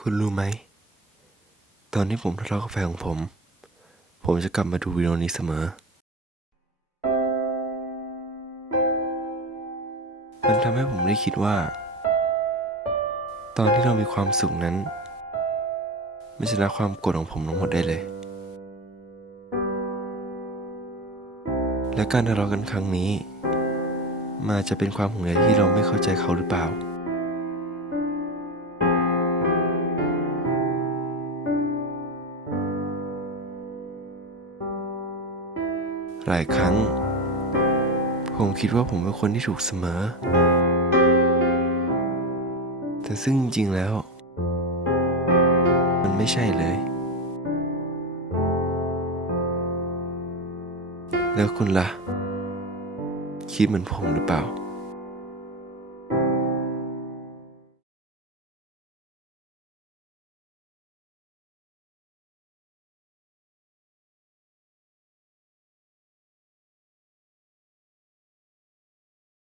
คุณรู้ไหมตอนที่ผมทะเลาะกับแฟนของผมจะกลับมาดูวิดีโอนี้เสมอมันทำให้ผมได้คิดว่าตอนที่เรามีความสุขนั้นไม่ชนะความโกรธของผมทั้งหมดได้เลยและการทะเลาะกันครั้งนี้มาจะเป็นความห่วงใยที่เราไม่เข้าใจเขาหรือเปล่าหลายครั้งผมคิดว่าผมเป็นคนที่ถูกเสมอแต่ซึ่งจริงๆแล้วมันไม่ใช่เลยแล้วคุณล่ะคิดเหมือนผมหรือเปล่า